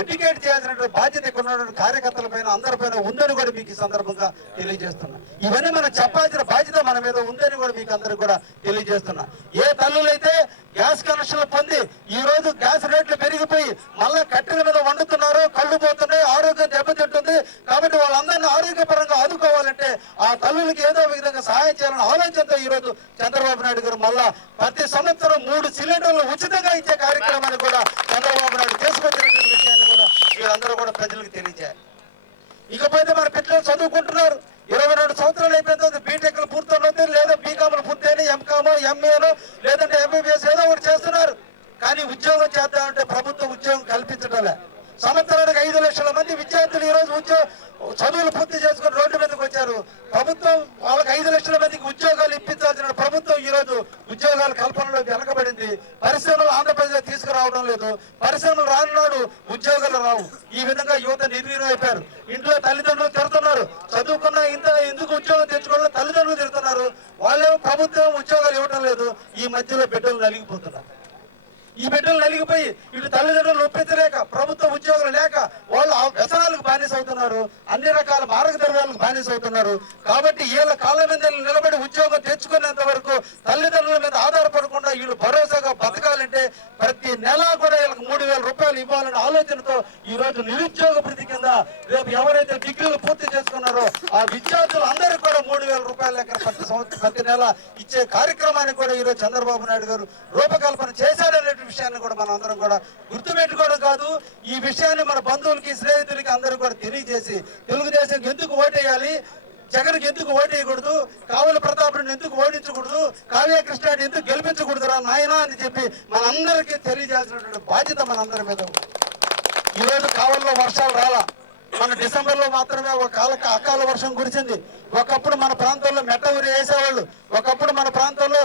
ఎడ్యుకేట్ చేయాల్సినటువంటి బాధ్యత ఇక్కడ ఉన్నటువంటి కార్యకర్తల పైన అందరిపైన ఉందని కూడా మీకు ఈ సందర్భంగా తెలియజేస్తున్నా. ఇవన్నీ మనం చెప్పాల్సిన బాధ్యత మన మీద ఉందని కూడా మీకు అందరికి కూడా తెలియజేస్తున్నా. ఏ తల్లులైతే గ్యాస్ కనెక్షన్లు పొంది ఈ రోజు గ్యాస్ రేట్లు పెరిగిపోయి మళ్ళా కట్టెల మీద వండుతున్నారు, కళ్ళు పోతున్నాయి, ఆరోగ్యం దెబ్బతింటుంది. కాబట్టి వాళ్ళందరినీ ఆరోగ్యపరంగా ఆదుకోవాలంటే ఆ తల్లులకి ఏదో విధంగా సహాయం చేయాలని ఆలోచనతో ఈ రోజు చంద్రబాబు నాయుడు గారు మళ్ళా ప్రతి సంవత్సరం 3 సిలిండర్లు ఉచితంగా ఇచ్చే కార్యక్రమాన్ని కూడా చంద్రబాబు నాయుడు తీసుకొచ్చినటువంటి విషయాన్ని కూడా మీరందరూ కూడా ప్రజలకు తెలియజేయాలి. ఇకపోతే మన పిల్లలు చదువుకుంటున్నారు. 22 సంవత్సరాలు అయిపోయిన తర్వాత బీటెక్లు పూర్తవుతుంది, లేదా బీకామ్లు పూర్తయినా ఎంకామో, ఎంఏనో, లేదంటే ఎంబీబీఎస్ ఏదో ఒకటి చేస్తున్నారు. కానీ ఉద్యోగం చేద్దామంటే ప్రభుత్వం ఉద్యోగం కల్పించడంలే. సంవత్సరానికి 5 లక్షల మంది విద్యార్థులు ఈ రోజు చదువులు పూర్తి చేసుకుని రోడ్డు మీదకి వచ్చారు. ప్రభుత్వం వాళ్ళకి 5 లక్షల మందికి ఉద్యోగాలు ఇప్పించాల్సిన ప్రభుత్వం ఈ రోజు ఉద్యోగాల కల్పనలో వెనకబడింది. పరిశ్రమలు ఆంధ్రప్రదేశ్ తీసుకురావడం లేదు. పరిశ్రమలు రానున్నాడు, ఉద్యోగాలు రావు. ఈ విధంగా యువత నిర్వీర్యం అయిపోయారు. ఇంట్లో తల్లిదండ్రులు తిడుతున్నారు, చదువుకున్న ఇంత ఎందుకు ఉద్యోగం తెచ్చుకోవాలని తల్లిదండ్రులు తిడుతున్నారు. వాళ్ళేమో ప్రభుత్వం ఉద్యోగాలు ఇవ్వడం లేదు. ఈ మధ్యలో బిడ్డలు నలిగిపోతున్నారు. ఈ బిడ్డలు నలిగిపోయి ఇటు కార్యక్రమానికి కూడా ఈరోజు చంద్రబాబు నాయుడు గారు రూపకల్పన చేశారనే విషయాన్ని కూడా మనం అందరం కూడా గుర్తుపెట్టుకోవడం కాదు, ఈ విషయాన్ని మన బంధువులకి స్నేహితులకి అందరూ కూడా తెలియజేసి తెలుగుదేశంకి ఎందుకు ఓటేయాలి, జగన్కి ఎందుకు ఓటేయకూడదు, కావుల ప్రతాపుని ఎందుకు ఓడించకూడదు, కావ్య కృష్ణాన్ని ఎందుకు గెలిపించకూడదురా నాయనా అని చెప్పి మనందరికీ తెలియజేయాల్సినటువంటి బాధ్యత మనందరి మీద ఉంది. ఈరోజు కావల్లో వర్షాలు రాలా, మన డిసెంబర్ లో మాత్రమే ఒక అకాల వర్షం కురిసింది. ఒకప్పుడు మన ప్రాంతంలో మెట్ట ఊరి వేసేవాళ్ళు, ఒకప్పుడు మన ప్రాంతంలో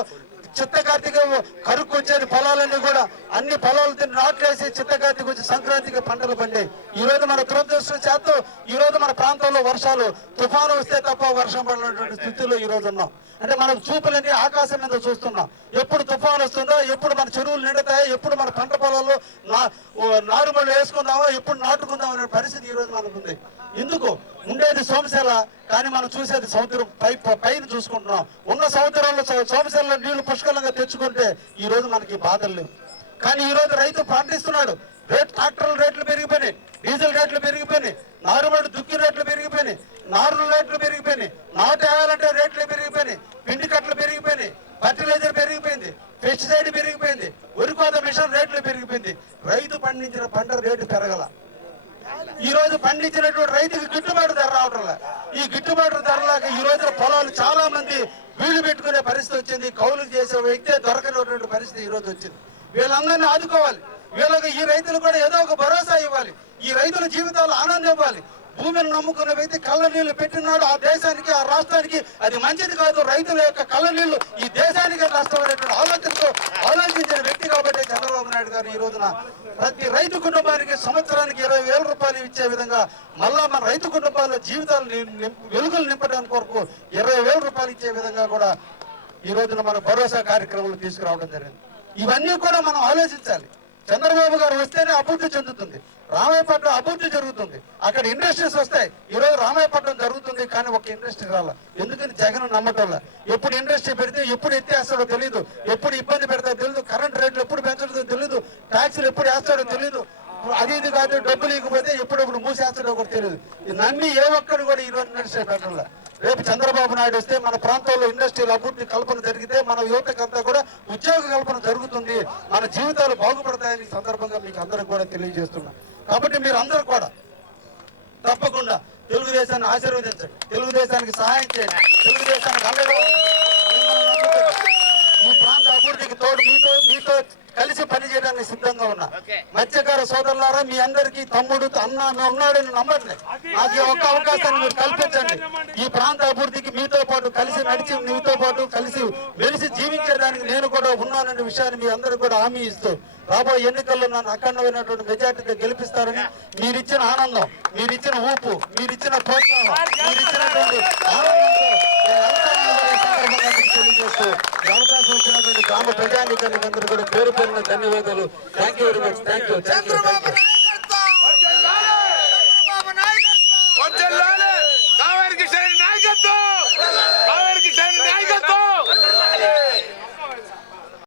చిత్త కార్తీక కరుక్కు వచ్చేది పొలాలన్నీ కూడా, అన్ని పొలాలు తిని నాట్లేసి చిత్త కార్తీక వచ్చి సంక్రాంతికి పంటలు పండాయి. ఈ రోజు మన దురదృష్టం చేస్తూ ఈ రోజు మన ప్రాంతంలో వర్షాలు తుఫాను వస్తే తప్ప వర్షం పడినటువంటి స్థితిలో ఈ రోజు ఉన్నాం. అంటే మనకు చూపులన్నీ ఆకాశం మీద చూస్తున్నాం. ఎప్పుడు తుఫాను వస్తుందో, ఎప్పుడు మన చెరువులు నిండుతాయో, ఎప్పుడు మన పంట పొలాల్లో నారుమళ్ళు వేసుకుందామో, ఎప్పుడు నాటుకుందాం అనే పరిస్థితి ఈ రోజు మనకు ఉంది. ఎందుకు ఉండేది సోమశిల, కానీ మనం చూసేది సముద్రం పైన చూసుకుంటున్నాం. ఉన్న సముద్రంలో సోమశిలలో నీళ్లు పుష్కలంగా తెచ్చుకుంటే ఈ రోజు మనకి బాధలు లేవు. కానీ ఈ రోజు రైతు పండిస్తున్నాడు, ట్రాక్టర్ల రేట్లు పెరిగిపోయినాయి, డీజిల్ రేట్లు పెరిగిపోయినాయి, నారుమడి దుక్కి రేట్లు పెరిగిపోయినాయి, నారుల రేట్లు పెరిగిపోయినాయి, నాటు వేయాలంటే రేట్లు పెరిగిపోయినాయి, పిండి కట్టలు పెరిగిపోయినాయి, ఫర్టిలైజర్ పెరిగిపోయింది, పెస్టిసైడ్ పెరిగిపోయింది, వరి కోత మిషన్ రేట్లు పెరిగిపోయింది. రైతు పండించిన పంట రేటు పెరగల. ఈ రోజు పండించినటువంటి రైతుకి గిట్టుబాటు ధర రావట్లే. ఈ గిట్టుబాటు ధరలాగా ఈ రోజు పొలాలు చాలా మంది వీళ్ళు పెట్టుకునే పరిస్థితి వచ్చింది. కౌలు చేసే వ్యక్తే దొరకనటువంటి పరిస్థితి ఈ రోజు వచ్చింది. వీళ్ళందరినీ ఆదుకోవాలి, వీళ్ళకి ఈ రైతులు కూడా ఏదో ఒక భరోసా ఇవ్వాలి, ఈ రైతుల జీవితాలు ఆనందం ఇవ్వాలి. భూమిని నమ్ముకున్న వ్యక్తి కళ్ళ నీళ్లు పెట్టినాడు, ఆ దేశానికి ఆ రాష్ట్రానికి అది మంచిది కాదు. రైతుల యొక్క కళ్ళ నీళ్లు ఈ దేశానికి నష్టమైనటువంటి ఆలోచనతో ఆలోచించిన వ్యక్తి కాబట్టి చంద్రబాబు నాయుడు గారు ఈ రోజున ప్రతి రైతు కుటుంబానికి సంవత్సరానికి 20,000 రూపాయలు ఇచ్చే విధంగా మళ్ళా మన రైతు కుటుంబాల జీవితాలు వెలుగులు నింపడానికి కొరకు 20,000 రూపాయలు ఇచ్చే విధంగా కూడా ఈ రోజున మన భరోసా కార్యక్రమాలు తీసుకురావడం జరిగింది. ఇవన్నీ కూడా మనం ఆలోచించాలి. చంద్రబాబు గారు వస్తేనే అభివృద్ధి చెందుతుంది, రామాయపట్నం అభివృద్ధి జరుగుతుంది, అక్కడ ఇండస్ట్రీస్ వస్తాయి. ఈ రోజు రామాయపట్నం జరుగుతుంది కానీ ఒక ఇండస్ట్రీ రాల. ఎందుకని జగన్ నమ్మటంలా. ఎప్పుడు ఇండస్ట్రీ పెడితే ఎప్పుడు ఎత్తేస్తాడో తెలియదు, ఎప్పుడు ఇబ్బంది పెడతాడో తెలియదు, కరెంట్ రేట్లు ఎప్పుడు పెంచడో తెలియదు, ట్యాక్సులు ఎప్పుడు వేస్తాడో తెలియదు, అది ఇది కాదు డబ్బులు ఇకపోతే ఎప్పుడప్పుడు మూసేస్తాడో కూడా తెలియదు. నమ్మి ఏ ఒక్కడు కూడా ఈ రోజు ఇండస్ట్రీ పెట్టడంలా. రేపు చంద్రబాబు నాయుడు వస్తే మన ప్రాంతంలో ఇండస్ట్రియల్ అభివృద్ధి కల్పన జరిగితే మన యువతకంతా కూడా ఉద్యోగ కల్పన జరుగుతుంది, మన జీవితాలు బాగుపడతాయని సందర్భంగా మీకు అందరికి కూడా తెలియజేస్తున్నా. కాబట్టి మీరు అందరూ కూడా తప్పకుండా తెలుగుదేశాన్ని ఆశీర్వదించండి, తెలుగుదేశానికి సహాయం చేయండి, తెలుగుదేశానికి అండగా ఈ ప్రాంత అభివృద్ధికి తోడు మీతో కలిసి పనిచేయడానికి సిద్ధంగా ఉన్నా. మత్స్యకార సోదరులారా, మీ అందరికీ తమ్ముడు అన్న ఉన్నాడని నమ్మండి. నాకు ఒక్క అవకాశాన్ని మీరు కల్పించండి. ఈ ప్రాంత అభివృద్ధికి మీతో పాటు కలిసి నడిచి మీతో పాటు కలిసి మెలిసి జీవించడానికి నేను కూడా ఉన్నాననే విషయాన్ని మీ అందరూ కూడా హామీ ఇస్తూ రాబోయే ఎన్నికల్లో నన్ను అఖండమైనటువంటి మెజార్టీగా గెలిపిస్తారని, మీరిచ్చిన ఆనందం, మీరిచ్చిన ఊపు, మీరిచ్చిన ప్రోత్సాహం, మీరిచ్చినటువంటి ఆనందంతో తెలియజేస్తూ అవకాశం ఇచ్చినటువంటి గ్రామ ప్రజానీకానికి అందరూ కూడా పేరు పేరున ధన్యవాదాలు. Thank you very much. Thank you.